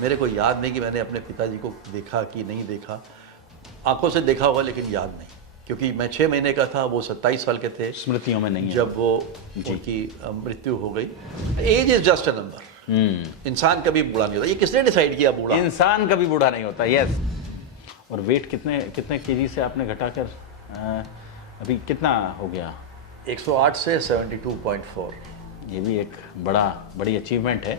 मेरे को याद नहीं कि मैंने अपने पिताजी को देखा कि नहीं देखा। आंखों से देखा होगा लेकिन याद नहीं, क्योंकि मैं 6 महीने का था, वो 27 साल के थे, स्मृतियों में नहीं है जब वो उनकी मृत्यु हो गई। Age is just a number. इंसान कभी बूढ़ा नहीं होता। ये किसने डिसाइड किया बूढ़ा? इंसान कभी बूढ़ा नहीं होता। यस। और वेट कितने कितने केजी से आपने घटाकर अभी कितना हो गया? 108 से 72.4। ये भी एक बड़ी अचीवमेंट है।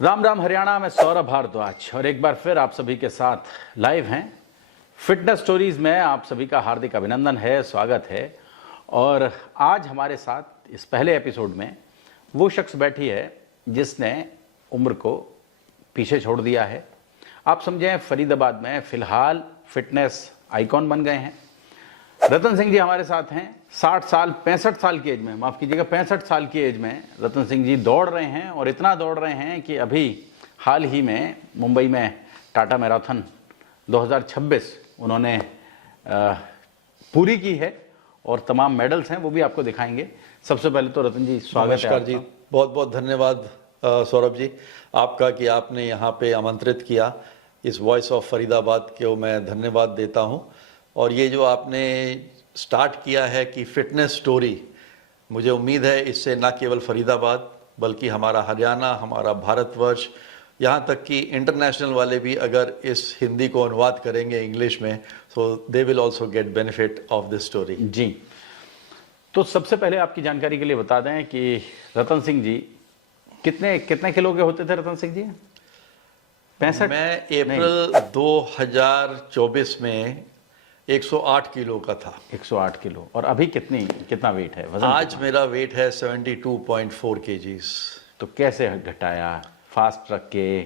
राम राम हरियाणा में सौरभ भारद्वाज और एक बार फिर आप सभी के साथ लाइव हैं। फिटनेस स्टोरीज में आप सभी का हार्दिक अभिनंदन है, स्वागत है। और आज हमारे साथ इस पहले एपिसोड में वो शख्स बैठी है जिसने उम्र को पीछे छोड़ दिया है। आप समझें फरीदाबाद में फिलहाल फिटनेस आइकॉन बन गए हैं। रतन सिंह जी हमारे साथ हैं। 65 साल की एज में, माफ़ कीजिएगा 65 साल की एज में रतन सिंह जी दौड़ रहे हैं और इतना दौड़ रहे हैं कि अभी हाल ही में मुंबई में टाटा मैराथन 2026 उन्होंने पूरी की है और तमाम मेडल्स हैं वो भी आपको दिखाएंगे। सबसे पहले तो रतन जी स्वागत है। नमस्कार जी, बहुत बहुत धन्यवाद सौरभ जी आपका कि आपने यहाँ पे आमंत्रित किया। इस वॉइस ऑफ फरीदाबाद को मैं धन्यवाद देता हूँ। और ये जो आपने स्टार्ट किया है कि फिटनेस स्टोरी, मुझे उम्मीद है इससे न केवल फरीदाबाद बल्कि हमारा हरियाणा, हमारा भारतवर्ष, यहाँ तक कि इंटरनेशनल वाले भी अगर इस हिंदी को अनुवाद करेंगे इंग्लिश में, तो they will also get benefit of this story. जी, तो सबसे पहले आपकी जानकारी के लिए बता दें कि रतन सिंह जी कितने किलो के होते थे? रतन सिंह जी 65। मैं अप्रैल 2024 में 108 किलो का था। 108 किलो। और अभी कितना वेट है? वजन आज मेरा वेट है 72.4 kgs। तो कैसे घटाया? फास्ट रख के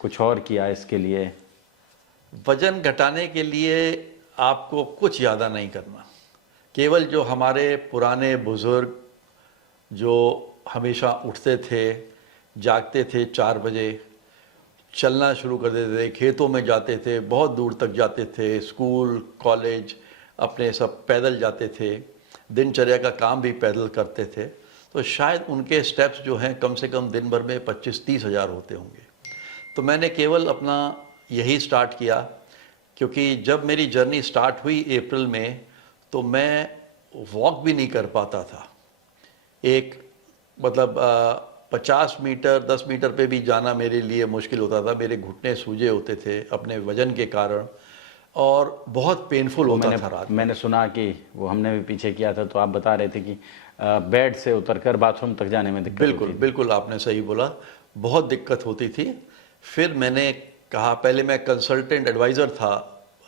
कुछ और किया इसके लिए? वजन घटाने के लिए आपको कुछ ज़्यादा नहीं करना। केवल जो हमारे पुराने बुजुर्ग जो हमेशा उठते थे, जागते थे 4 बजे, चलना शुरू कर देते थे, खेतों में जाते थे, बहुत दूर तक जाते थे, स्कूल कॉलेज अपने सब पैदल जाते थे, दिनचर्या का काम भी पैदल करते थे, तो शायद उनके स्टेप्स जो हैं कम से कम दिन भर में 25-30 हज़ार होते होंगे। तो मैंने केवल अपना यही स्टार्ट किया, क्योंकि जब मेरी जर्नी स्टार्ट हुई अप्रैल में, तो मैं वॉक भी नहीं कर पाता था। एक मतलब 50 मीटर 10 मीटर पे भी जाना मेरे लिए मुश्किल होता था। मेरे घुटने सूजे होते थे अपने वजन के कारण और बहुत पेनफुल होता था रात। मैंने सुना कि वो हमने भी पीछे किया था, तो आप बता रहे थे कि बेड से उतरकर बाथरूम तक जाने में दिक्कत बिल्कुल होती थी। बिल्कुल आपने सही बोला, बहुत दिक्कत होती थी। फिर मैंने कहा, पहले मैं कंसल्टेंट एडवाइज़र था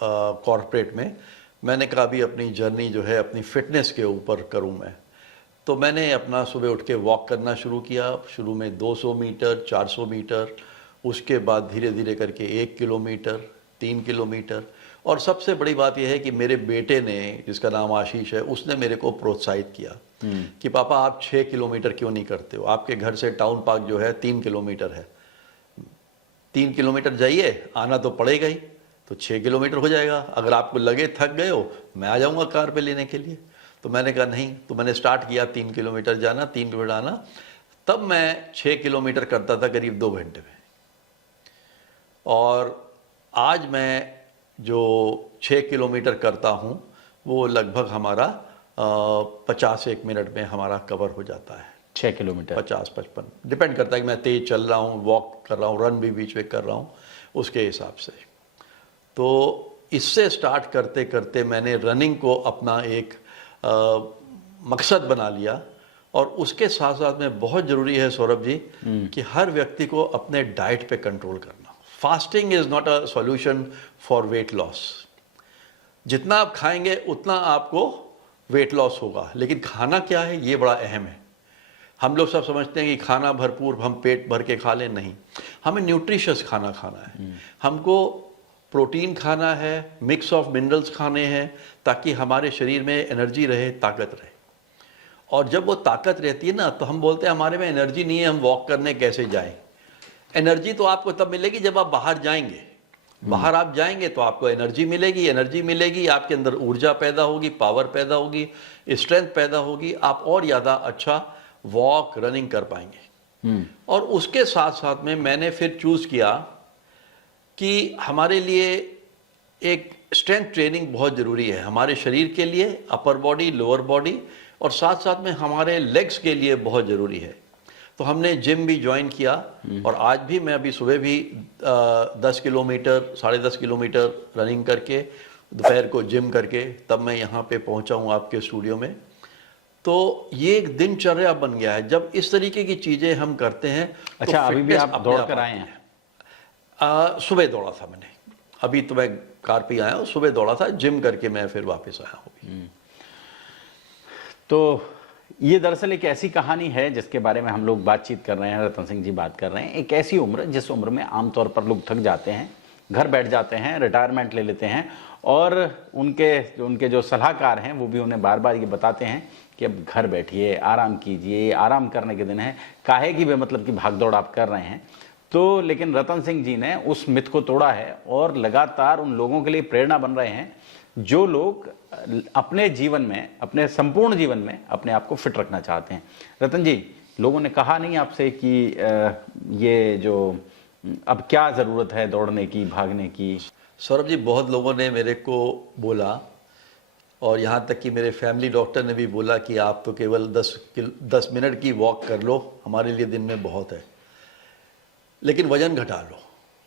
कॉर्पोरेट में, मैंने कहा अभी अपनी जर्नी जो है अपनी फिटनेस के ऊपर करूँ मैं। तो मैंने अपना सुबह उठ के वॉक करना शुरू किया। शुरू में 200 मीटर, 400 मीटर, उसके बाद धीरे धीरे करके 1 किलोमीटर, 3 किलोमीटर। और सबसे बड़ी बात यह है कि मेरे बेटे ने, जिसका नाम आशीष है, उसने मेरे को प्रोत्साहित किया कि पापा आप 6 किलोमीटर क्यों नहीं करते हो? आपके घर से टाउन पार्क जो है 3 किलोमीटर है, 3 किलोमीटर जाइए, आना तो पड़ेगा ही, तो 6 किलोमीटर हो जाएगा। अगर आपको लगे थक गए हो, मैं आ जाऊँगा कार पे लेने के लिए। तो मैंने कहा नहीं। तो मैंने स्टार्ट किया 3 किलोमीटर जाना, 3 किलोमीटर आना। तब मैं 6 किलोमीटर करता था करीब 2 घंटे में। और आज मैं जो 6 किलोमीटर करता हूँ वो लगभग हमारा 50-1 मिनट में हमारा कवर हो जाता है। 6 किलोमीटर 50-55 डिपेंड करता है कि मैं तेज़ चल रहा हूँ, वॉक कर रहा हूँ, रन भी बीच में कर रहा हूँ, उसके हिसाब से। तो इससे स्टार्ट करते करते मैंने रनिंग को अपना एक मकसद बना लिया। और उसके साथ साथ में बहुत ज़रूरी है सौरभ जी कि हर व्यक्ति को अपने डाइट पे कंट्रोल करना। Fasting is not a solution for weight loss. जितना आप खाएंगे उतना आपको वेट लॉस होगा, लेकिन खाना क्या है ये बड़ा अहम है। हम लोग सब समझते हैं कि खाना भरपूर हम पेट भर के खा लें, नहीं, हमें न्यूट्रिशियस खाना खाना है। हमको प्रोटीन खाना है, मिक्स ऑफ मिनरल्स खाने हैं, ताकि हमारे शरीर में एनर्जी रहे, ताकत रहे। और जब वो ताकत रहती है ना, तो हम बोलते हैं हमारे में एनर्जी नहीं है, हम वॉक करने कैसे जाएं? एनर्जी तो आपको तब मिलेगी जब आप बाहर जाएंगे। बाहर आप जाएंगे तो आपको एनर्जी मिलेगी, आपके अंदर ऊर्जा पैदा होगी, पावर पैदा होगी, स्ट्रेंथ पैदा होगी, आप और ज़्यादा अच्छा वॉक रनिंग कर पाएंगे। और उसके साथ साथ में मैंने फिर चूज़ किया कि हमारे लिए एक स्ट्रेंथ ट्रेनिंग बहुत ज़रूरी है, हमारे शरीर के लिए, अपर बॉडी, लोअर बॉडी, और साथ साथ में हमारे लेग्स के लिए बहुत ज़रूरी है। तो हमने जिम भी ज्वाइन किया, और आज भी मैं अभी सुबह भी 10 किलोमीटर 10.5 किलोमीटर रनिंग करके, दोपहर को जिम करके, तब मैं यहाँ पे पहुँचा हूँ आपके स्टूडियो में। तो ये एक दिनचर्या बन गया है। जब इस तरीके की चीज़ें हम करते हैं तो अच्छा, अभी भी फिटनेस आप अपने दौड़ आप कर आए आती हैं? है। सुबह दौड़ा था मैंने, अभी तो मैं कार पे आया हूँ, सुबह दौड़ा था, जिम करके मैं फिर वापस आया हूँ। तो ये दरअसल एक ऐसी कहानी है जिसके बारे में हम लोग बातचीत कर रहे हैं, रतन सिंह जी बात कर रहे हैं। एक ऐसी उम्र जिस उम्र में आमतौर पर लोग थक जाते हैं, घर बैठ जाते हैं, रिटायरमेंट ले लेते हैं, और उनके जो सलाहकार हैं वो भी उन्हें बार बार ये बताते हैं कि अब घर बैठिए, आराम कीजिए, आराम करने के दिन है, काहे की बेमतलब की भागदौड़ आप कर रहे हैं। तो लेकिन रतन सिंह जी ने उस मिथ को तोड़ा है और लगातार उन लोगों के लिए प्रेरणा बन रहे हैं जो लोग अपने जीवन में, अपने संपूर्ण जीवन में अपने आप को फिट रखना चाहते हैं। रतन जी, लोगों ने कहा नहीं आपसे कि ये जो अब क्या ज़रूरत है दौड़ने की, भागने की? सौरभ जी, बहुत लोगों ने मेरे को बोला, और यहाँ तक कि मेरे फैमिली डॉक्टर ने भी बोला कि आप तो केवल 10 मिनट की वॉक कर लो, हमारे लिए दिन में बहुत है, लेकिन वज़न घटा लो।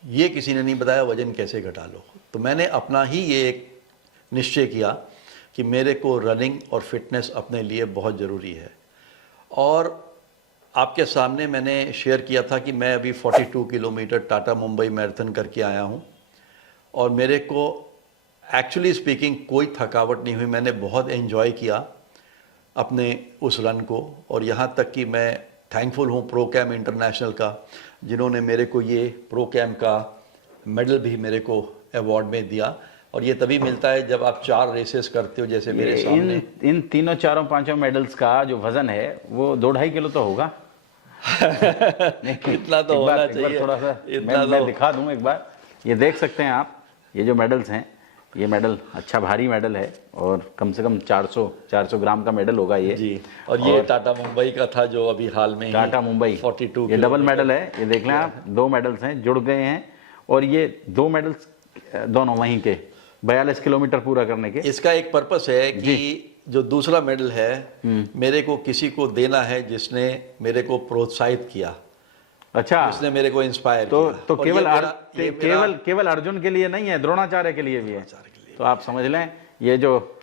ये किसी ने नहीं बताया वज़न कैसे घटा लो। तो मैंने अपना ही ये एक निश्चय किया कि मेरे को रनिंग और फिटनेस अपने लिए बहुत ज़रूरी है। और आपके सामने मैंने शेयर किया था कि मैं अभी 42 किलोमीटर टाटा मुंबई मैराथन करके आया हूँ, और मेरे को एक्चुअली स्पीकिंग कोई थकावट नहीं हुई। मैंने बहुत एंजॉय किया अपने उस रन को, और यहाँ तक कि मैं थैंकफुल हूँ प्रो कैम इंटरनेशनल का, जिन्होंने मेरे को ये प्रो कैम का मेडल भी मेरे को अवार्ड में दिया। और ये तभी मिलता है जब आप 4 रेसेस करते हो, जैसे मेरे सामने। इन तीनों, चारों, पांचों मेडल्स का जो वजन है वो 2-2.5 किलो तो होगा। इतना तो होना चाहिए। थोड़ा सा मैं दिखा दूं एक बार। ये देख सकते हैं आप, ये जो मेडल्स हैं, ये मेडल अच्छा भारी मेडल है, और कम से कम 400 ग्राम का मेडल होगा ये जी। और ये टाटा मुंबई का था जो अभी हाल में टाटा मुंबई 42 ये डबल मेडल है। ये देख लें आप, 2 मेडल्स हैं, जुड़ गए हैं, और ये 2 मेडल्स दोनों वहीं के 42 किलोमीटर पूरा करने के। इसका एक पर्पस है कि जो दूसरा मेडल है मेरे को किसी को देना है जिसने मेरे को प्रोत्साहित किया। अच्छा, जिसने मेरे को इंस्पायर किया। तो केवल अर्जुन के लिए नहीं है, द्रोणाचार्य के लिए भी है। तो आप समझ लें, ये जो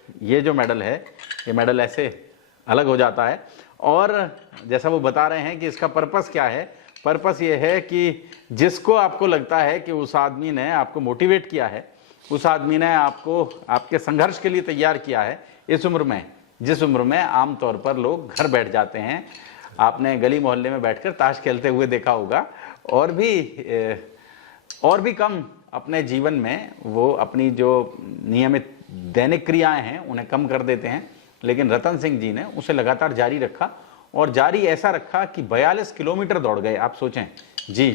मेडल है, ये मेडल ऐसे अलग हो जाता है। और जैसा वो बता रहे हैं कि इसका पर्पस क्या है, पर्पस ये है कि जिसको आपको लगता है कि उस आदमी ने आपको मोटिवेट किया है, उस आदमी ने आपको आपके संघर्ष के लिए तैयार किया है, इस उम्र में, जिस उम्र में आमतौर पर लोग घर बैठ जाते हैं। आपने गली मोहल्ले में बैठकर ताश खेलते हुए देखा होगा, और भी कम अपने जीवन में वो अपनी जो नियमित दैनिक क्रियाएं हैं उन्हें कम कर देते हैं। लेकिन रतन सिंह जी ने उसे लगातार जारी रखा, और जारी ऐसा रखा कि 42 किलोमीटर दौड़ गए। आप सोचें जी।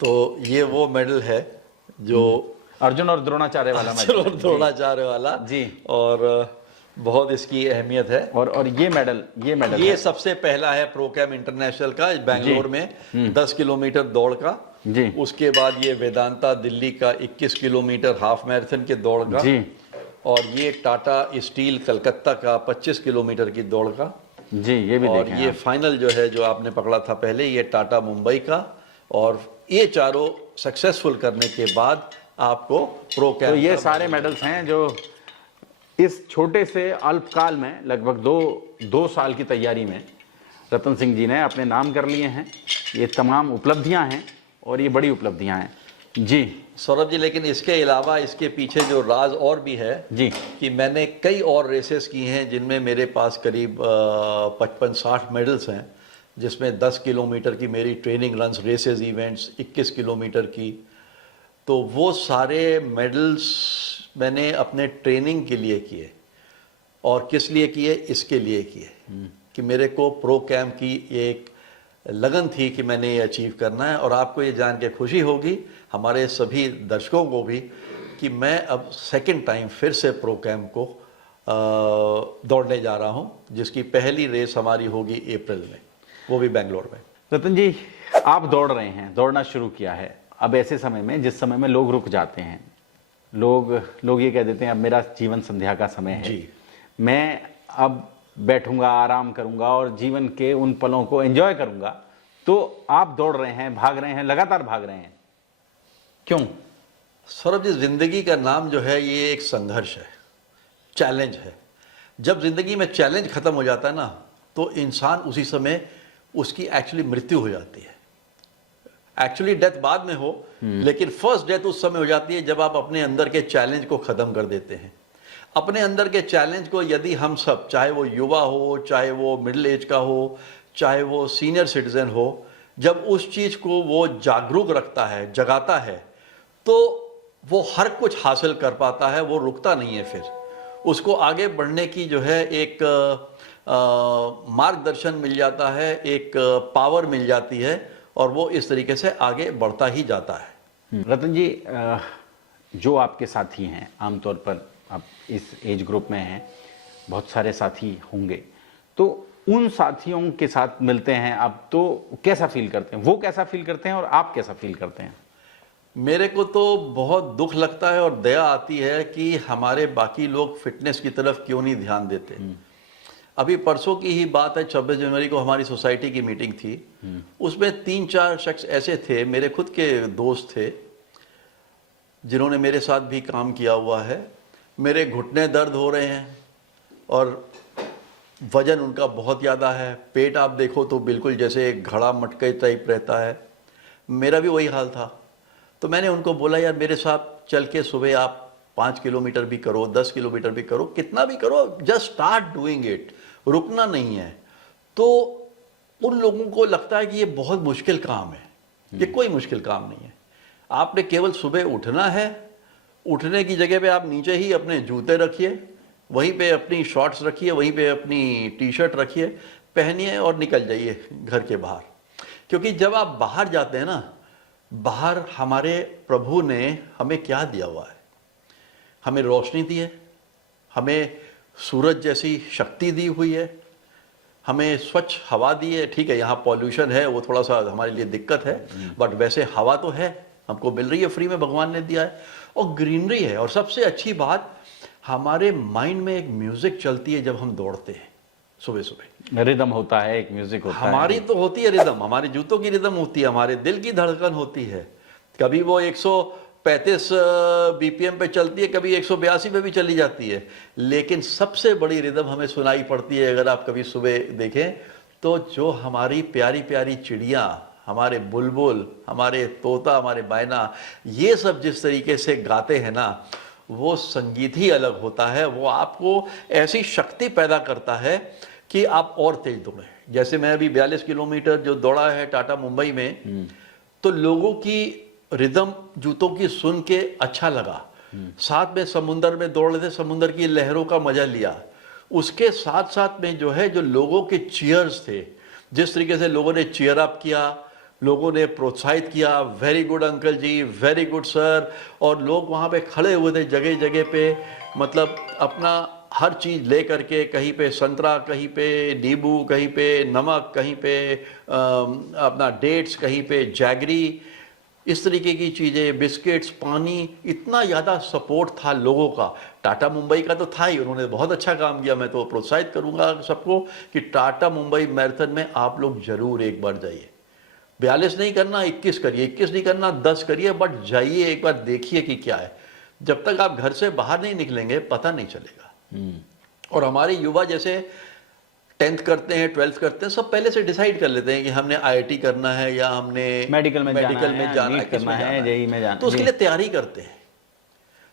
तो ये वो मेडल है जो अर्जुन और द्रोणाचार्य वाला मेडल, और द्रोणाचार्य वाला जी, और बहुत इसकी अहमियत है। और ये मेडल ये सबसे पहला है प्रो कैम इंटरनेशनल का, बेंगलोर में 10 किलोमीटर दौड़ का जी। उसके बाद ये वेदांता दिल्ली का 21 किलोमीटर हाफ मैराथन के दौड़ का जी। और ये टाटा स्टील कलकत्ता का 25 किलोमीटर की दौड़ का जी, ये भी और देखें ये आप। फाइनल जो है जो आपने पकड़ा था पहले, ये टाटा मुंबई का। और ये चारों सक्सेसफुल करने के बाद आपको प्रो कैम। तो ये सारे मेडल्स हैं जो इस छोटे से अल्पकाल में, लगभग दो साल की तैयारी में रतन सिंह जी ने अपने नाम कर लिए हैं। ये तमाम उपलब्धियां हैं, और ये बड़ी उपलब्धियां हैं जी सौरभ जी। लेकिन इसके अलावा इसके पीछे जो राज और भी है जी, कि मैंने कई और रेसेस की हैं जिनमें मेरे पास करीब 55-60 मेडल्स हैं, जिसमें 10 किलोमीटर की मेरी training runs, races, events 21 kilometre की। तो वो सारे मेडल्स मैंने अपने ट्रेनिंग के लिए किए। और किस लिए किए? इसके लिए किए कि मेरे को प्रो कैम की एक लगन थी कि मैंने ये अचीव करना है। और आपको ये जान के खुशी होगी, हमारे सभी दर्शकों को भी, कि मैं अब सेकंड टाइम फिर से प्रो कैम को दौड़ने जा रहा हूँ, जिसकी पहली रेस हमारी होगी अप्रैल में, वो भी बेंगलोर में। रतन जी, आप दौड़ रहे हैं, दौड़ना शुरू किया है, अब ऐसे समय में, जिस समय में लोग रुक जाते हैं, लोग ये कह देते हैं अब मेरा जीवन संध्या का समय है जी। मैं अब बैठूंगा, आराम करूंगा और जीवन के उन पलों को एंजॉय करूंगा, तो आप दौड़ रहे हैं, भाग रहे हैं, लगातार भाग रहे हैं, क्यों? सौरभ जी, जिंदगी का नाम जो है ये एक संघर्ष है, चैलेंज है। जब जिंदगी में चैलेंज खत्म हो जाता है ना, तो इंसान उसी समय उसकी एक्चुअली मृत्यु हो जाती है। एक्चुअली डेथ बाद में हो, लेकिन फर्स्ट डेथ उस समय हो जाती है जब आप अपने अंदर के चैलेंज को खत्म कर देते हैं। अपने अंदर के चैलेंज को यदि हम सब, चाहे वो युवा हो, चाहे वो मिडिल एज का हो, चाहे वो सीनियर सिटीजन हो, जब उस चीज को वो जागरूक रखता है, जगाता है, तो वो हर कुछ हासिल कर पाता है, वो रुकता नहीं है। फिर उसको आगे बढ़ने की जो है एक मार्गदर्शन मिल जाता है, एक पावर मिल जाती है, और वो इस तरीके से आगे बढ़ता ही जाता है। रतन जी, जो आपके साथी हैं, आमतौर पर आप इस एज ग्रुप में हैं, बहुत सारे साथी होंगे, तो उन साथियों के साथ मिलते हैं आप, तो कैसा फील करते हैं? वो कैसा फील करते हैं और आप कैसा फील करते हैं? मेरे को तो बहुत दुख लगता है और दया आती है कि हमारे बाकी लोग फिटनेस की तरफ क्यों नहीं ध्यान देते। अभी परसों की ही बात है, 26 जनवरी को हमारी सोसाइटी की मीटिंग थी। उसमें 3-4 शख्स ऐसे थे, मेरे खुद के दोस्त थे, जिन्होंने मेरे साथ भी काम किया हुआ है। मेरे घुटने दर्द हो रहे हैं और वजन उनका बहुत ज़्यादा है। पेट आप देखो तो बिल्कुल जैसे एक घड़ा मटके टाइप रहता है। मेरा भी वही हाल था। तो मैंने उनको बोला, यार मेरे साथ चल के सुबह आप 5 किलोमीटर भी करो, 10 किलोमीटर भी करो, कितना भी करो, जस्ट स्टार्ट डूइंग इट, रुकना नहीं है। तो उन लोगों को लगता है कि ये बहुत मुश्किल काम है। ये कोई मुश्किल काम नहीं है। आपने केवल सुबह उठना है। उठने की जगह पे आप नीचे ही अपने जूते रखिए, वहीं पे अपनी शॉर्ट्स रखिए, वहीं पे अपनी टी-शर्ट रखिए, पहनिए और निकल जाइए घर के बाहर। क्योंकि जब आप बाहर जाते हैं ना, बाहर हमारे प्रभु ने हमें क्या दिया हुआ है? हमें रोशनी दी है, हमें सूरज जैसी शक्ति दी हुई है, हमें स्वच्छ हवा दी है। ठीक है, यहाँ पॉल्यूशन है, वो थोड़ा सा हमारे लिए दिक्कत है, बट वैसे हवा तो है, हमको मिल रही है, फ्री में भगवान ने दिया है, और ग्रीनरी है। और सबसे अच्छी बात, हमारे माइंड में एक म्यूजिक चलती है जब हम दौड़ते हैं सुबह सुबह। रिदम होता है, एक म्यूजिक होता है। हमारी तो होती है रिदम, हमारे जूतों की रिदम होती है, हमारे दिल की धड़कन होती है। कभी वो 135 बीपीएम पे चलती है, कभी 182 पे भी चली जाती है, लेकिन सबसे बड़ी रिदम हमें सुनाई पड़ती है। अगर आप कभी सुबह देखें तो जो हमारी प्यारी प्यारी चिड़िया, हमारे बुलबुल, हमारे तोता, हमारे मैना, ये सब जिस तरीके से गाते हैं ना, वो संगीत ही अलग होता है। वो आपको ऐसी शक्ति पैदा करता है कि आप और तेज दौड़ें। जैसे मैं अभी 42 किलोमीटर जो दौड़ा है टाटा मुंबई में, तो लोगों की रिदम जूतों की सुन के अच्छा लगा। साथ में समुंदर में दौड़ रहे थे, समुंदर की लहरों का मजा लिया। उसके साथ साथ में जो है, जो लोगों के चीयर्स थे, जिस तरीके से लोगों ने चीयर अप किया, लोगों ने प्रोत्साहित किया, वेरी गुड अंकल जी, वेरी गुड सर। और लोग वहाँ पे खड़े हुए थे जगह जगह पे, मतलब अपना हर चीज़ ले करके, कहीं पे संतरा, कहीं पे नींबू, कहीं पे नमक, कहीं पे अपना डेट्स, कहीं पे जैगरी, इस तरीके की चीज़ें, बिस्किट्स, पानी, इतना ज़्यादा सपोर्ट था लोगों का। टाटा मुंबई का तो था ही, उन्होंने बहुत अच्छा काम किया। मैं तो प्रोत्साहित करूँगा सबको कि टाटा मुंबई मैराथन में आप लोग ज़रूर एक बार जाइए। 42 नहीं करना, 21 करिए, 21 नहीं करना, 10 करिए, बट जाइए, एक बार देखिए कि क्या है। जब तक आप घर से बाहर नहीं निकलेंगे पता नहीं चलेगा। और हमारे युवा जैसे 10th करते हैं, 12th करते हैं, सब पहले से डिसाइड कर लेते हैं कि हमने IIT करना है या हमने मेडिकल में जाना है, नीट करना है, जेईई में जाना, तो उसके लिए तैयारी करते हैं।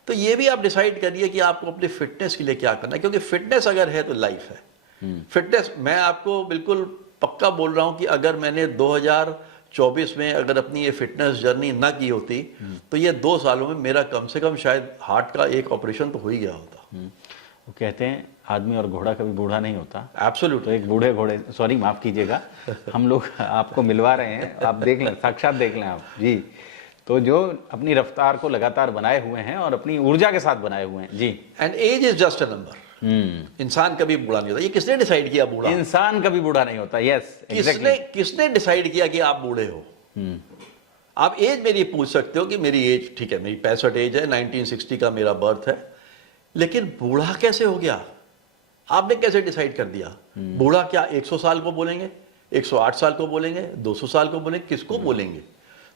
तो ये भी आप डिसाइड करिए कि आपको अपने फिटनेस के लिए क्या करना है, क्योंकि फिटनेस अगर है तो लाइफ है। फिटनेस, मैं आपको बिल्कुल पक्का बोल रहा हूं कि अगर मैंने 2024 में अगर अपनी ये फिटनेस जर्नी ना की होती, तो ये 2 सालों में मेरा कम से कम शायद हार्ट का एक ऑपरेशन तो हो ही गया होता। वो कहते हैं आदमी और घोड़ा कभी बूढ़ा नहीं होता। एब्सोल्यूट। तो एक बूढ़े घोड़े, सॉरी माफ कीजिएगा, हम लोग आपको मिलवा रहे हैं, आप देख लें, साक्षात देख लें आप जी। तो जो अपनी रफ्तार को लगातार बनाए हुए हैं और अपनी ऊर्जा के साथ बनाए हुए हैं जी। And age is just a number. इंसान कभी बूढ़ा नहीं होता। ये किसने डिसाइड किया बूढ़ा? इंसान कभी बूढ़ा नहीं होता। यस, किसने डिसाइड किया कि आप बूढ़े हो? आप एज मेरी पूछ सकते हो कि मेरी एज, ठीक है मेरी 65 एज है, 1960 का मेरा बर्थ है, लेकिन बूढ़ा कैसे हो गया, आपने कैसे डिसाइड कर दिया? बूढ़ा क्या 100 साल को बोलेंगे, 108 साल को बोलेंगे, 200 साल को बोलेंगे, किसको बोलेंगे?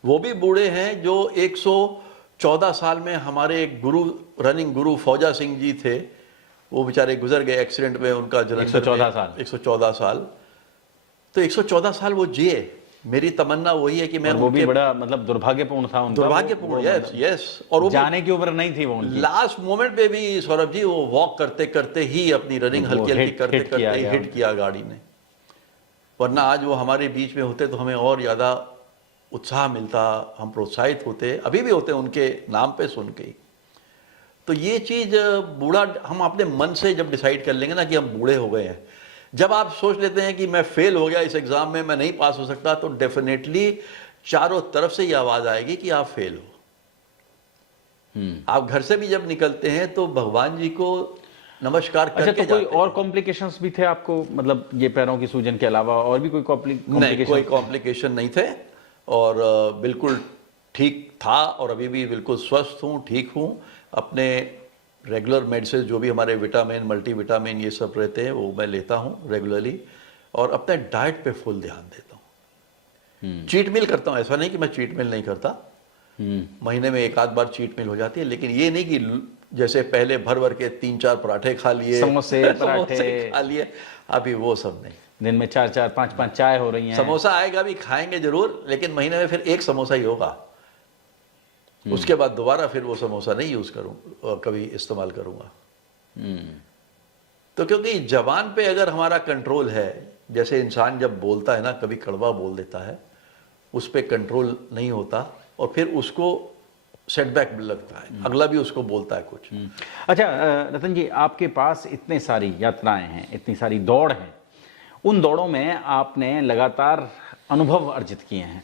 वो भी बूढ़े हैं जो 114 साल में हमारे एक गुरु, रनिंग गुरु फौजा सिंह जी थे, वो बेचारे गुजर गए एक्सीडेंट में, उनका जन्म 114 साल 114 साल, तो 114 साल वो जिए। मेरी तमन्ना वही है कि मैं और वो भी बड़ा मतलब दुर्भाग्यपूर्ण था उनका, दुर्भाग्यपूर्ण, यस यस, और वो जाने की उम्र नहीं थी वो उनकी। लास्ट मोमेंट पे भी सौरभ जी वो वॉक करते करते ही अपनी रनिंग हल्की हल्की करते करते ही हिट किया गाड़ी ने, वरना आज वो हमारे बीच में होते तो हमें और ज़्यादा उत्साह मिलता, हम प्रोत्साहित होते, अभी भी होते उनके नाम पे सुन के। तो ये चीज़ बूढ़ा हम अपने मन से जब डिसाइड कर लेंगे ना कि हम बूढ़े हो गए हैं, जब आप सोच लेते हैं कि मैं फेल हो गया इस एग्ज़ाम में, मैं नहीं पास हो सकता, तो डेफिनेटली चारों तरफ से ये आवाज़ आएगी कि आप फेल हो। आप घर से भी जब निकलते हैं तो भगवान जी को नमस्कार करके अच्छा, तो कोई जाते और हैं। कॉम्प्लिकेशंस भी थे आपको, मतलब ये पैरों की सूजन के अलावा और भी कोई नहीं, कॉम्प्लिकेशन? कोई कॉम्प्लिकेशन नहीं थे, और बिल्कुल ठीक था, और अभी भी बिल्कुल स्वस्थ हूँ, ठीक हूँ। अपने रेगुलर मेडिसिन जो भी हमारे विटामिन, मल्टीविटामिन ये सब रहते हैं वो मैं लेता हूँ रेगुलरली, और अपने डाइट पे फुल ध्यान देता हूँ। चीट मील करता हूँ, ऐसा नहीं कि मैं चीट मील नहीं करता, महीने में एक आध बार चीट मील हो जाती है, लेकिन ये नहीं कि जैसे पहले भर भर के 3-4 पराठे खा लिए, समोसे पराठे खा लिए, अभी वो सब नहीं। दिन में 4-4 5-5 चाय हो रही हैं। समोसा आएगा भी, खाएंगे जरूर, लेकिन महीने में फिर एक समोसा ही होगा, उसके बाद दोबारा फिर वो समोसा नहीं यूज करूँ, कभी इस्तेमाल करूँगा। तो क्योंकि जबान पे अगर हमारा कंट्रोल है, जैसे इंसान जब बोलता है ना, कभी कड़वा बोल देता है, उस पर कंट्रोल नहीं होता, और फिर उसको सेटबैक लगता है, अगला भी उसको बोलता है कुछ। अच्छा रतन जी, आपके पास इतने सारी यात्राएं हैं, इतनी सारी दौड़ हैं, उन दौड़ों में आपने लगातार अनुभव अर्जित किए हैं,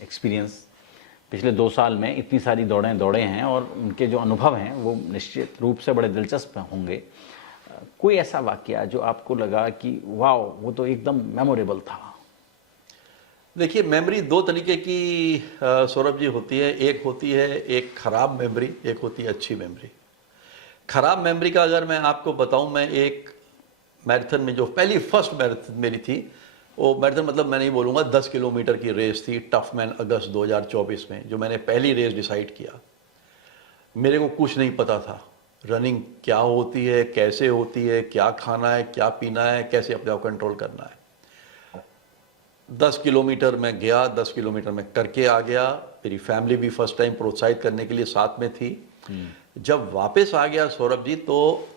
एक्सपीरियंस। पिछले 2 साल में इतनी सारी दौड़ें दौड़े हैं, और उनके जो अनुभव हैं वो निश्चित रूप से बड़े दिलचस्प होंगे। कोई ऐसा वाकया जो आपको लगा कि वाह वो तो एकदम मेमोरेबल था? देखिए, मेमोरी 2 तरीके की सौरभ जी होती है। एक होती है एक खराब मेमोरी, एक होती है अच्छी मेमोरी। खराब मेमोरी का अगर मैं आपको बताऊं, मैं एक मैराथन में जो पहली फर्स्ट मैराथन मेरी थी, वो मैराथन मतलब मैं नहीं बोलूँगा, 10 किलोमीटर की रेस थी, टफमैन, अगस्त 2024 में, जो मैंने पहली रेस डिसाइड किया। मेरे को कुछ नहीं पता था रनिंग क्या होती है, कैसे होती है, क्या खाना है, क्या पीना है, कैसे अपने आप कंट्रोल करना है। 10 किलोमीटर मैं गया, 10 किलोमीटर मैं करके आ गया। मेरी फैमिली भी फर्स्ट टाइम प्रोत्साहित करने के लिए साथ में थी। जब वापस आ गया सौरभ जी, तो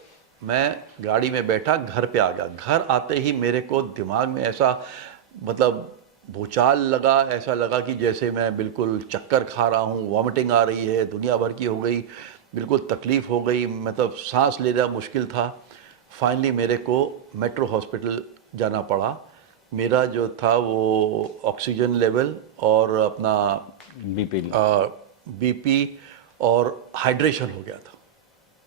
मैं गाड़ी में बैठा, घर पे आ गया। घर आते ही मेरे को दिमाग में ऐसा मतलब भूचाल लगा, ऐसा लगा कि जैसे मैं बिल्कुल चक्कर खा रहा हूँ, वॉमिटिंग आ रही है, दुनिया भर की हो गई, बिल्कुल तकलीफ़ हो गई, मतलब सांस लेना मुश्किल था। फाइनली मेरे को मेट्रो हॉस्पिटल जाना पड़ा। मेरा जो था वो ऑक्सीजन लेवल और अपना बीपी और हाइड्रेशन हो गया था।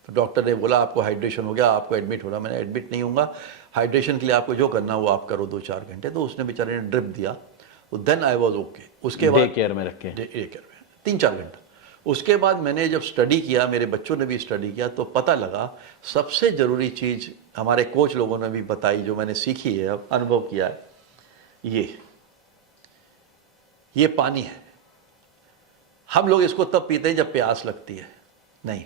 तो डॉक्टर ने बोला आपको हाइड्रेशन हो गया, आपको एडमिट होना। मैंने एडमिट नहीं होऊंगा, हाइड्रेशन के लिए आपको जो करना वो आप करो 2-4 घंटे। तो उसने बेचारे ने ड्रिप दिया, तो देन आई वाज ओके। उसके बाद केयर में रखे, डे केयर में 3-4 घंटा। उसके बाद मैंने जब स्टडी किया, मेरे बच्चों ने भी स्टडी किया, तो पता लगा सबसे ज़रूरी चीज़ हमारे कोच लोगों ने भी बताई, जो मैंने सीखी है, अब अनुभव किया है, ये पानी है। हम लोग इसको तब पीते हैं जब प्यास लगती है, नहीं,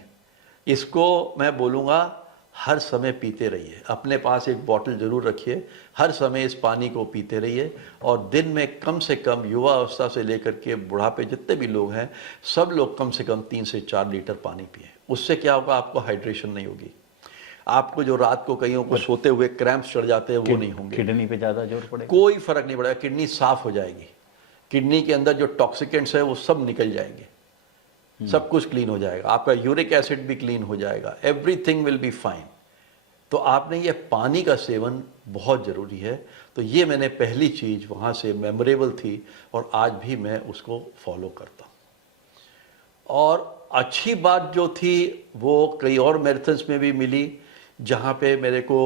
इसको मैं बोलूँगा हर समय पीते रहिए। अपने पास एक बोतल ज़रूर रखिए, हर समय इस पानी को पीते रहिए। और दिन में कम से कम, युवा अवस्था से लेकर के बुढ़ापे जितने भी लोग हैं, सब लोग कम से कम 3 से 4 लीटर पानी पिए। उससे क्या होगा, आपको हाइड्रेशन नहीं होगी। आपको जो रात को कईयों को सोते हुए क्रैम्प्स चढ़ जाते हैं, वो नहीं होंगे। किडनी पे ज़्यादा जोर पड़ेगा, कोई फर्क नहीं पड़ेगा। किडनी साफ हो जाएगी, किडनी के अंदर जो टॉक्सिकेंट्स है वो सब निकल जाएंगे, सब कुछ क्लीन हो जाएगा, आपका यूरिक एसिड भी क्लीन हो जाएगा, एवरीथिंग विल बी फाइन। तो आपने ये पानी का सेवन बहुत ज़रूरी है। तो ये मैंने पहली चीज़ वहाँ से मेमोरेबल थी, और आज भी मैं उसको फॉलो करता हूँ। और अच्छी बात जो थी वो कई और मैराथन्स में भी मिली, जहाँ पे मेरे को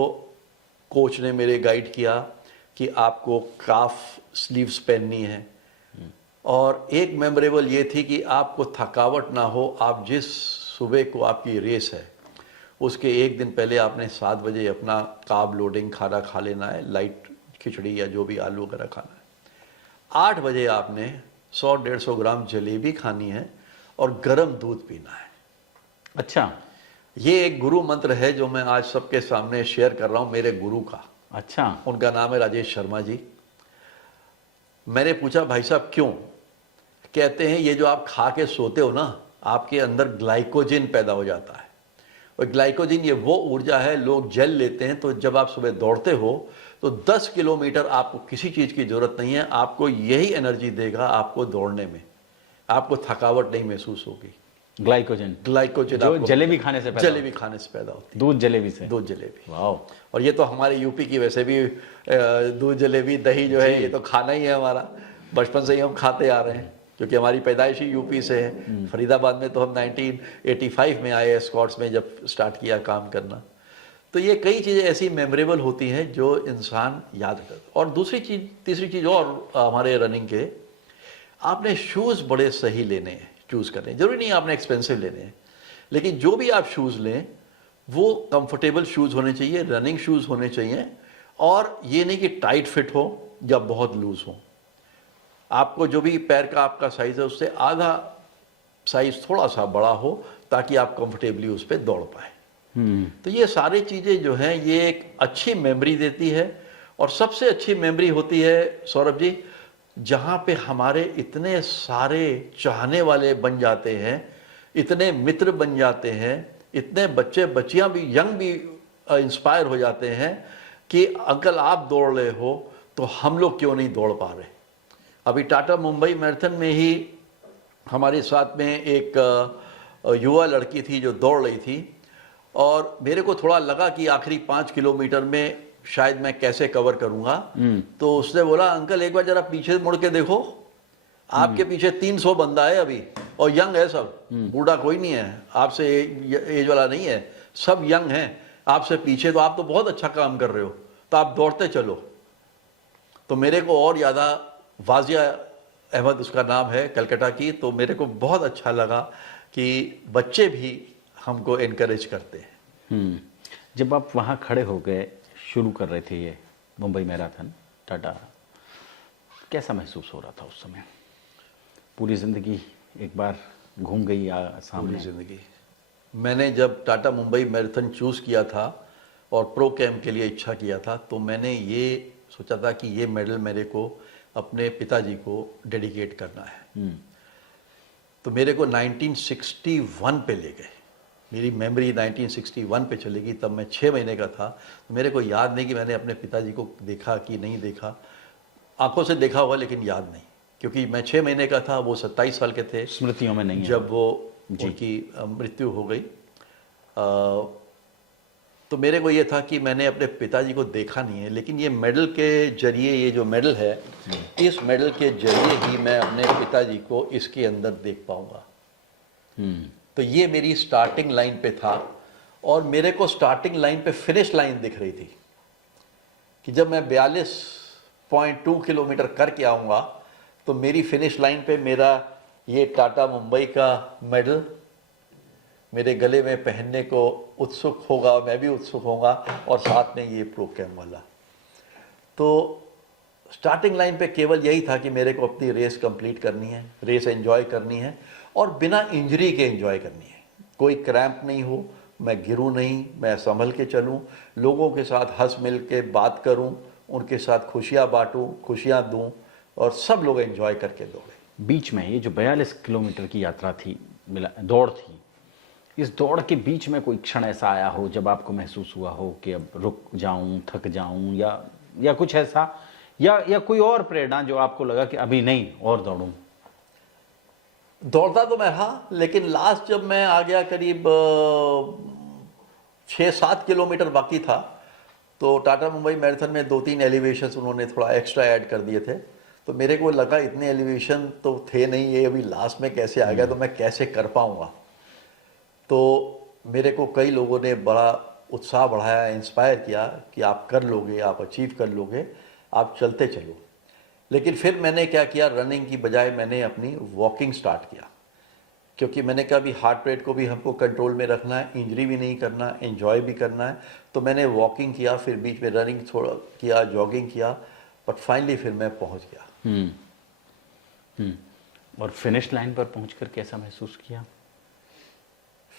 कोच ने मेरे गाइड किया कि आपको काफ स्लीव्स पहननी है, और एक मेमोरेबल ये थी कि आपको थकावट ना हो, आप जिस सुबह को आपकी रेस है उसके एक दिन पहले आपने 7 बजे अपना कार्ब लोडिंग खाना खा लेना है, लाइट खिचड़ी या जो भी आलू वगैरह खाना है। 8 बजे आपने 100-150 ग्राम जलेबी खानी है और गर्म दूध पीना है। अच्छा ये एक गुरु मंत्र है जो मैं आज सबके सामने शेयर कर रहा हूँ, मेरे गुरु का। अच्छा। उनका नाम है राजेश शर्मा जी। मैंने पूछा भाई साहब क्यों? कहते हैं ये जो आप खा के सोते हो ना, आपके अंदर ग्लाइकोजन पैदा हो जाता है, और ग्लाइकोजन ये वो ऊर्जा है, लोग जल लेते हैं। तो जब आप सुबह दौड़ते हो तो 10 किलोमीटर आपको किसी चीज़ की ज़रूरत नहीं है, आपको यही एनर्जी देगा आपको दौड़ने में, आपको थकावट नहीं महसूस होगी। ग्लाइकोजन ग्लाइकोजन जो आपको जलेबी खाने से पैदा जलेबी खाने से पैदा होती है। दूध जलेबी से। दूध जलेबी। वाह। और ये तो हमारे यूपी की वैसे भी दूध जलेबी दही जो है ये तो खाना ही है हमारा, बचपन से ही हम खाते आ रहे हैं, क्योंकि हमारी पैदाइश ही यूपी से है। फरीदाबाद में तो हम 1985 में आए, स्कॉट्स में जब स्टार्ट किया काम करना। तो ये कई चीज़ें ऐसी मेमोरेबल होती हैं जो इंसान याद करता। और तीसरी चीज़ और हमारे रनिंग के, आपने शूज़ बड़े सही लेने हैं, चूज़ करने। जरूरी नहीं आपने एक्सपेंसिव लेने हैं, लेकिन जो भी आप शूज़ लें वो कंफर्टेबल शूज़ होने चाहिए, रनिंग शूज़ होने चाहिए। और ये नहीं कि टाइट फिट हो या बहुत लूज़ हो। आपको जो भी पैर का आपका साइज़ है उससे आधा साइज़ थोड़ा सा बड़ा हो, ताकि आप कंफर्टेबली उस पर दौड़ पाए। तो ये सारी चीज़ें जो हैं ये एक अच्छी मेमोरी देती है। और सबसे अच्छी मेमोरी होती है सौरभ जी, जहाँ पे हमारे इतने सारे चाहने वाले बन जाते हैं, इतने मित्र बन जाते हैं, इतने बच्चे बच्चियाँ भी, यंग भी इंस्पायर हो जाते हैं कि अंकल आप दौड़ रहे हो तो हम लोग क्यों नहीं दौड़ पा रहे। अभी टाटा मुंबई मैराथन में ही हमारे साथ में एक युवा लड़की थी जो दौड़ रही थी, और मेरे को थोड़ा लगा कि आखिरी 5 किलोमीटर में शायद मैं कैसे कवर करूंगा। तो उसने बोला अंकल एक बार जरा पीछे मुड़ के देखो, आपके पीछे 300 बंदा है अभी, और यंग है सब, बूढ़ा कोई नहीं है, आपसे एज वाला नहीं है, सब यंग हैं आपसे पीछे। तो आप तो बहुत अच्छा काम कर रहे हो, तो आप दौड़ते चलो। तो मेरे को और ज़्यादा, वाजिया अहमद उसका नाम है, कलकत्ता की, तो मेरे को बहुत अच्छा लगा कि बच्चे भी हमको इनकरेज करते हैं। जब आप वहाँ खड़े हो गए, शुरू कर रहे थे ये मुंबई मैराथन टाटा, कैसा महसूस हो रहा था उस समय? पूरी ज़िंदगी एक बार घूम गई सामने। पूरी ज़िंदगी। मैंने जब टाटा मुंबई मैराथन चूज़ किया था और प्रो कैम्प के लिए इच्छा किया था, तो मैंने ये सोचा था कि ये मेडल मेरे को अपने पिताजी को डेडिकेट करना है। तो मेरे को 1961 पे ले गए। मेरी मेमोरी 1961 पे चलेगी, तब मैं 6 महीने का था। तो मेरे को याद नहीं कि मैंने अपने पिताजी को देखा कि नहीं देखा, आंखों से देखा हुआ लेकिन याद नहीं, क्योंकि मैं 6 महीने का था, वो 27 साल के थे, स्मृतियों में नहीं है जब वो उनकी मृत्यु हो गई। तो मेरे को ये था कि मैंने अपने पिताजी को देखा नहीं है, लेकिन ये मेडल के जरिए, ये जो मेडल है, इस मेडल के जरिए ही मैं अपने पिताजी को इसके अंदर देख पाऊंगा। तो ये मेरी स्टार्टिंग लाइन पे था, और मेरे को स्टार्टिंग लाइन पे फिनिश लाइन दिख रही थी कि जब मैं 42.2 किलोमीटर करके आऊँगा तो मेरी फिनिश लाइन पे मेरा ये टाटा मुंबई का मेडल मेरे गले में पहनने को उत्सुक होगा, मैं भी उत्सुक होगा, और साथ में ये प्रो कैम वाला। तो स्टार्टिंग लाइन पे केवल यही था कि मेरे को अपनी रेस कंप्लीट करनी है, रेस एंजॉय करनी है, और बिना इंजरी के एंजॉय करनी है। कोई क्रैम्प नहीं हो, मैं गिरूं नहीं, मैं संभल के चलूं, लोगों के साथ हंस मिल के बात करूं, उनके साथ खुशियां बांटूं, खुशियां दूं, और सब लोग एंजॉय करके दौड़े। बीच में ये जो 42 किलोमीटर की यात्रा थी, दौड़ थी, इस दौड़ के बीच में कोई क्षण ऐसा आया हो जब आपको महसूस हुआ हो कि अब रुक जाऊं, थक जाऊं, या कुछ ऐसा, या कोई और प्रेरणा जो आपको लगा कि अभी नहीं और दौड़ूं? दौड़ता तो मैं रहा, लेकिन लास्ट जब मैं आ गया, करीब 6-7 किलोमीटर बाकी था, तो टाटा मुंबई मैराथन में 2-3 एलिवेशंस उन्होंने थोड़ा एक्स्ट्रा ऐड कर दिए थे। तो मेरे को लगा इतने एलिवेशन तो थे नहीं, ये अभी लास्ट में कैसे आ गया, तो मैं कैसे कर पाऊँगा। तो मेरे को कई लोगों ने बड़ा उत्साह बढ़ाया, इंस्पायर किया कि आप कर लोगे, आप अचीव कर लोगे, आप चलते चलो। लेकिन फिर मैंने क्या किया, रनिंग की बजाय मैंने अपनी वॉकिंग स्टार्ट किया, क्योंकि मैंने कहा अभी हार्ट रेट को भी हमको कंट्रोल में रखना है, इंजरी भी नहीं करना, एंजॉय भी करना है। तो मैंने वॉकिंग किया, फिर बीच में रनिंग थोड़ा किया, जॉगिंग किया, बट फाइनली फिर मैं पहुंच गया। और फिनिश लाइन पर पहुंचकर कैसा महसूस किया?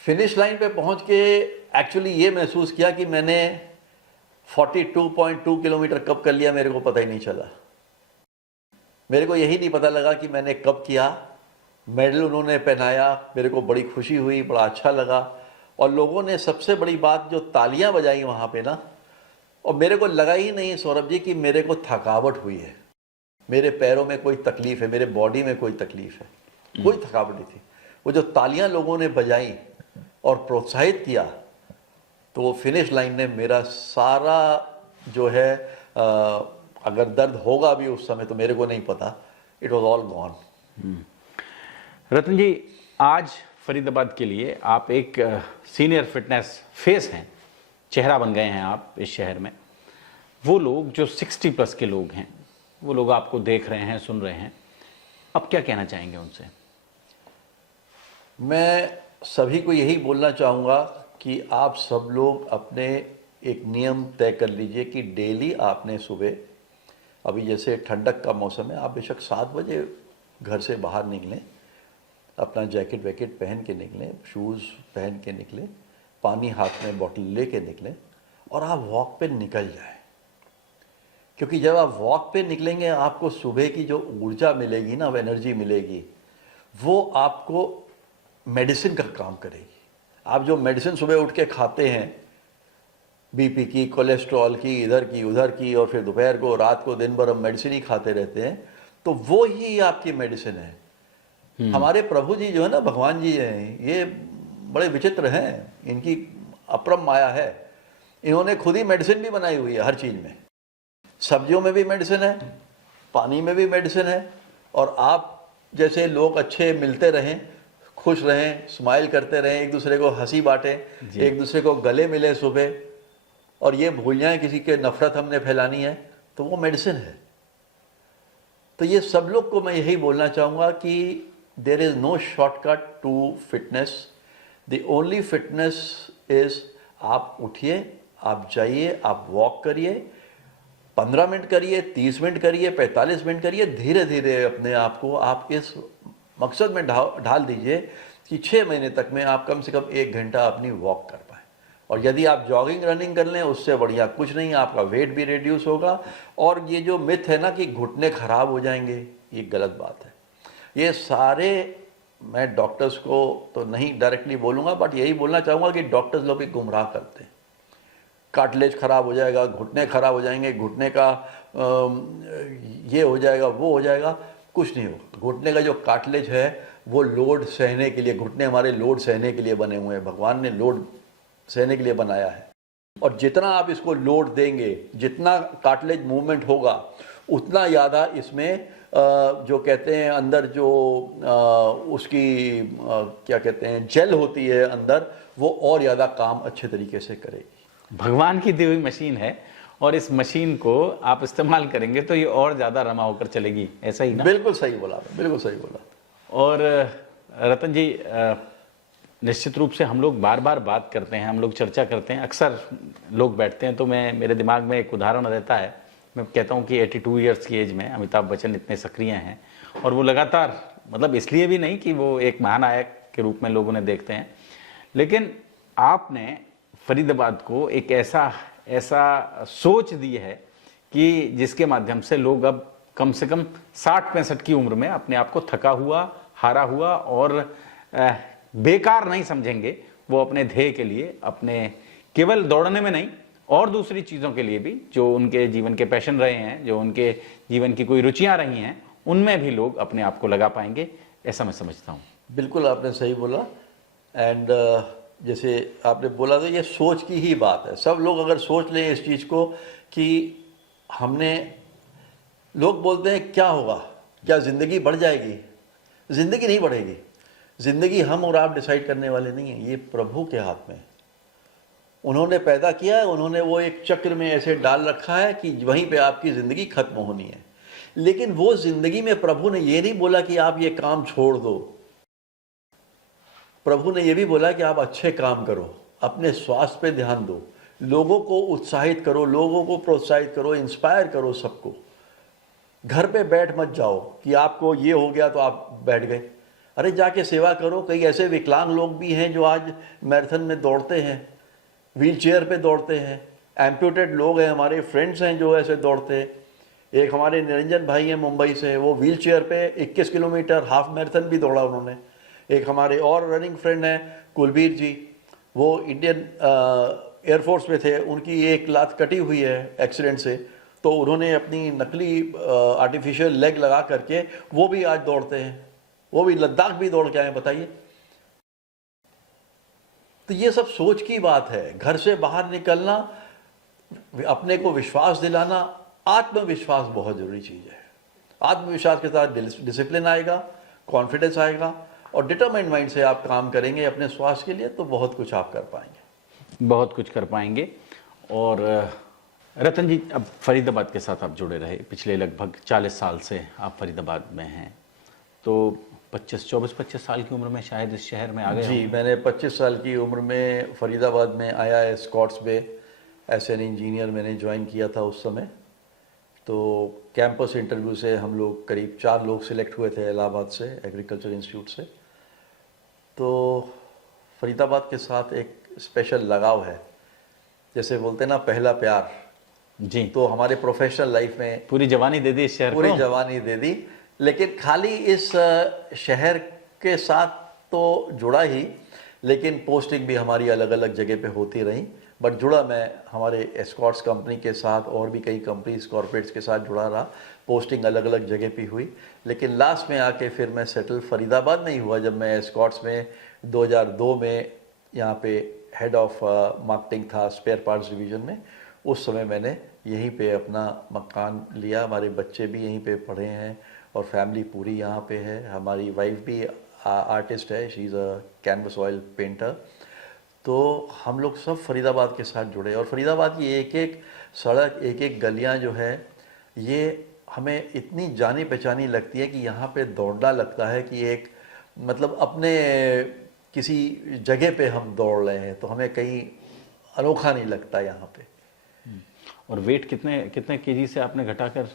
फिनिश लाइन पे पहुंच के एक्चुअली ये महसूस किया कि मैंने 42.2 किलोमीटर कब कर लिया, मेरे को पता ही नहीं चला। मेरे को यही नहीं पता लगा कि मैंने कब किया। मेडल उन्होंने पहनाया, मेरे को बड़ी खुशी हुई, बड़ा अच्छा लगा। और लोगों ने सबसे बड़ी बात जो तालियां बजाई वहाँ पे ना, और मेरे को लगा ही नहीं सौरभ जी कि मेरे को थकावट हुई है, मेरे पैरों में कोई तकलीफ है, मेरे बॉडी में कोई तकलीफ है, कोई थकावट नहीं थी। वो जो तालियां लोगों ने बजाई और प्रोत्साहित किया, तो वो फिनिश लाइन ने मेरा सारा जो है अगर दर्द होगा भी उस समय तो मेरे को नहीं पता, इट वॉज ऑल गॉन। रतन जी, आज फरीदाबाद के लिए आप एक सीनियर फिटनेस फेस हैं, चेहरा बन गए हैं आप इस शहर में। वो लोग जो 60 प्लस के लोग हैं, वो लोग आपको देख रहे हैं, सुन रहे हैं, अब क्या कहना चाहेंगे उनसे? मैं सभी को यही बोलना चाहूँगा कि आप सब लोग अपने एक नियम तय कर लीजिए कि डेली आपने सुबह, अभी जैसे ठंडक का मौसम है, आप बेशक 7 बजे घर से बाहर निकलें, अपना जैकेट वैकेट पहन के निकलें, शूज़ पहन के निकलें, पानी हाथ में बॉटल ले के निकलें और आप वॉक पे निकल जाएं। क्योंकि जब आप वॉक पे निकलेंगे, आपको सुबह की जो ऊर्जा मिलेगी ना, वो एनर्जी मिलेगी, वो आपको मेडिसिन का काम करेगी। आप जो मेडिसिन सुबह उठ के खाते हैं, बीपी की, कोलेस्ट्रॉल की, इधर की उधर की, और फिर दोपहर को, रात को, दिन भर हम मेडिसिन ही खाते रहते हैं, तो वो ही आपकी मेडिसिन है। हमारे प्रभु जी जो है ना, भगवान जी हैं, ये बड़े विचित्र हैं, इनकी अपरम माया है। इन्होंने खुद ही मेडिसिन भी बनाई हुई है हर चीज़ में। सब्जियों में भी मेडिसिन है, पानी में भी मेडिसिन है। और आप जैसे लोग अच्छे मिलते रहें, खुश रहें, स्माइल करते रहें, एक दूसरे को हंसी बांटें, एक दूसरे को गले मिले सुबह, और ये भूल जाएं किसी के नफरत हमने फैलानी है, तो वो मेडिसिन है। तो ये सब लोग को मैं यही बोलना चाहूँगा कि there is no shortcut to fitness. The only fitness is आप उठिए, आप जाइए, आप वॉक करिए, 15 मिनट करिए, 30 मिनट करिए, 45 मिनट करिए, धीरे धीरे अपने आप को आप इस मकसद में ढाल दीजिए कि 6 महीने तक में आप कम से कम 1 घंटा अपनी वॉक कर पाएँ। और यदि आप जॉगिंग रनिंग कर लें, उससे बढ़िया कुछ नहीं, आपका वेट भी रिड्यूस होगा। और ये जो मिथ है ना कि घुटने खराब हो जाएंगे, ये गलत बात है। ये सारे, मैं डॉक्टर्स को तो नहीं डायरेक्टली बोलूँगा, बट यही बोलना चाहूँगा कि डॉक्टर्स लोग भी गुमराह करते हैं। कार्टिलेज खराब हो जाएगा, घुटने खराब हो जाएंगे, घुटने का ये हो जाएगा, वो हो जाएगा, कुछ नहीं होगा। घुटने का जो कार्टिलेज है वो लोड सहने के लिए, घुटने हमारे लोड सहने के लिए बने हुए हैं, भगवान ने लोड सहने के लिए बनाया है। और जितना आप इसको लोड देंगे, जितना कार्टिलेज मूवमेंट होगा, उतना ज़्यादा इसमें जो कहते हैं अंदर जो उसकी क्या कहते हैं जेल होती है अंदर, वो और ज़्यादा काम अच्छे तरीके से करेगी। भगवान की दी हुई मशीन है, और इस मशीन को आप इस्तेमाल करेंगे तो ये और ज़्यादा रमा होकर चलेगी, ऐसा ही ना? बिल्कुल सही बोला, बिल्कुल सही बोला। और रतन जी, निश्चित रूप से हम लोग बार बार बात करते हैं, हम लोग चर्चा करते हैं, अक्सर लोग बैठते हैं तो मेरे दिमाग में एक उदाहरण रहता है। मैं कहता हूँ कि 82 ईयर्स की एज में अमिताभ बच्चन इतने सक्रिय हैं, और वो लगातार, मतलब इसलिए भी नहीं कि वो एक महानायक के रूप में लोग उन्हें देखते हैं, लेकिन आपने फरीदाबाद को एक ऐसा सोच दी है कि जिसके माध्यम से लोग अब कम से कम 60-65 की उम्र में अपने आप को थका हुआ, हारा हुआ और बेकार नहीं समझेंगे। वो अपने ध्येय के लिए, अपने केवल दौड़ने में नहीं और दूसरी चीज़ों के लिए भी, जो उनके जीवन के पैशन रहे हैं, जो उनके जीवन की कोई रुचियां रही हैं, उनमें भी लोग अपने आप को लगा पाएंगे, ऐसा मैं समझता हूँ। बिल्कुल आपने सही बोला। एंड जैसे आपने बोला, तो ये सोच की ही बात है। सब लोग अगर सोच लें इस चीज़ को कि हमने, लोग बोलते हैं क्या होगा, क्या ज़िंदगी बढ़ जाएगी? ज़िंदगी नहीं बढ़ेगी। ज़िंदगी हम और आप डिसाइड करने वाले नहीं हैं, ये प्रभु के हाथ में। उन्होंने पैदा किया है, उन्होंने वो एक चक्र में ऐसे डाल रखा है कि वहीं पे आपकी ज़िंदगी खत्म होनी है। लेकिन वो जिंदगी में प्रभु ने ये नहीं बोला कि आप ये काम छोड़ दो। प्रभु ने ये भी बोला कि आप अच्छे काम करो, अपने स्वास्थ्य पे ध्यान दो, लोगों को उत्साहित करो, लोगों को प्रोत्साहित करो, इंस्पायर करो सबको। घर पे बैठ मत जाओ कि आपको ये हो गया तो आप बैठ गए। अरे जाके सेवा करो। कई ऐसे विकलांग लोग भी हैं जो आज मैराथन में दौड़ते हैं, व्हील चेयर पर दौड़ते हैं। एम्प्यूटेड लोग हैं, हमारे फ्रेंड्स हैं जो ऐसे दौड़ते हैं। एक हमारे निरंजन भाई हैं मुंबई से, वो व्हील चेयर पे 21 किलोमीटर हाफ मैराथन भी दौड़ा उन्होंने। एक हमारे और रनिंग फ्रेंड हैं कुलबीर जी, वो इंडियन एयरफोर्स में थे, उनकी एक लात कटी हुई है एक्सीडेंट से, तो उन्होंने अपनी नकली आर्टिफिशियल लेग लगा करके वो भी आज दौड़ते हैं। वो भी लद्दाख भी दौड़ के आए, बताइए। तो ये सब सोच की बात है। घर से बाहर निकलना, अपने को विश्वास दिलाना, आत्मविश्वास बहुत जरूरी चीज़ है। आत्मविश्वास के साथ डिसिप्लिन आएगा, कॉन्फिडेंस आएगा, और डिटरमाइंड माइंड से आप काम करेंगे अपने स्वास्थ्य के लिए, तो बहुत कुछ आप कर पाएंगे। बहुत कुछ कर पाएंगे। और रतन जी, अब फरीदाबाद के साथ आप जुड़े रहे, पिछले लगभग 40 साल से आप फरीदाबाद में हैं, तो 24-25 साल की उम्र में शायद इस शहर में आ गए। जी, मैंने 25 साल की उम्र में फरीदाबाद में आया है। स्कॉट्स में एज एन इंजीनियर मैंने ज्वाइन किया था उस समय। तो कैंपस इंटरव्यू से हम लोग करीब 4 लोग सिलेक्ट हुए थे इलाहाबाद से, एग्रीकल्चर इंस्टीट्यूट से। तो फरीदाबाद के साथ एक स्पेशल लगाव है, जैसे बोलते हैं ना पहला प्यार जी। तो हमारे प्रोफेशनल लाइफ में पूरी जवानी दे दी इस शहर को। पूरी जवानी दे दी, लेकिन खाली इस शहर के साथ तो जुड़ा ही, लेकिन पोस्टिंग भी हमारी अलग अलग जगह पे होती रही। बट जुड़ा मैं हमारे एस्कॉर्ट्स कंपनी के साथ, और भी कई कंपनीज कॉर्पोरेट्स के साथ जुड़ा रहा। पोस्टिंग अलग अलग जगह पे हुई, लेकिन लास्ट में आके फिर मैं सेटल फरीदाबाद में ही हुआ। जब मैं एस्कॉर्ट्स में 2002 में यहाँ पे हेड ऑफ मार्केटिंग था स्पेयर पार्ट्स डिवीज़न में, उस समय मैंने यहीं पे अपना मकान लिया। हमारे बच्चे भी यहीं पे पढ़े हैं और फैमिली पूरी यहाँ पे है। हमारी वाइफ भी आर्टिस्ट है, she is a canvas oil painter. तो हम लोग सब फरीदाबाद के साथ जुड़े, और फरीदाबाद की एक एक सड़क, एक एक गलियाँ जो है, ये हमें इतनी जानी पहचानी लगती है कि यहाँ पे दौड़ना लगता है कि एक मतलब अपने किसी जगह पे हम दौड़ रहे हैं, तो हमें कहीं अनोखा नहीं लगता यहाँ पे। और वेट कितने केजी से आपने घटाकर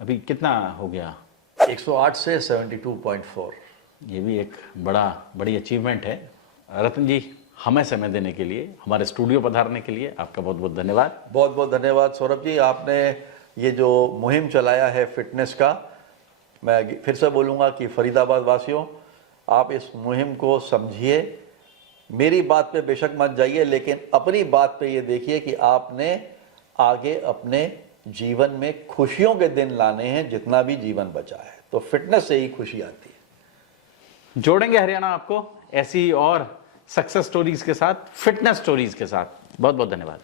अभी कितना हो गया? 108 से 72.4। ये भी एक बड़ी अचीवमेंट है। रतन जी, हमें समय देने के लिए, हमारे स्टूडियो पधारने के लिए आपका बहुत बहुत धन्यवाद। बहुत बहुत धन्यवाद सौरभ जी। आपने ये जो मुहिम चलाया है फिटनेस का, मैं फिर से बोलूँगा कि फरीदाबाद वासियों, आप इस मुहिम को समझिए। मेरी बात पे बेशक मत जाइए, लेकिन अपनी बात पे ये देखिए कि आपने आगे अपने जीवन में खुशियों के दिन लाने हैं, जितना भी जीवन बचा है। तो फिटनेस से ही खुशी आती है। जोड़ेंगे हरियाणा आपको ऐसी और सक्सेस स्टोरीज के साथ, फिटनेस स्टोरीज के साथ। बहुत बहुत धन्यवाद।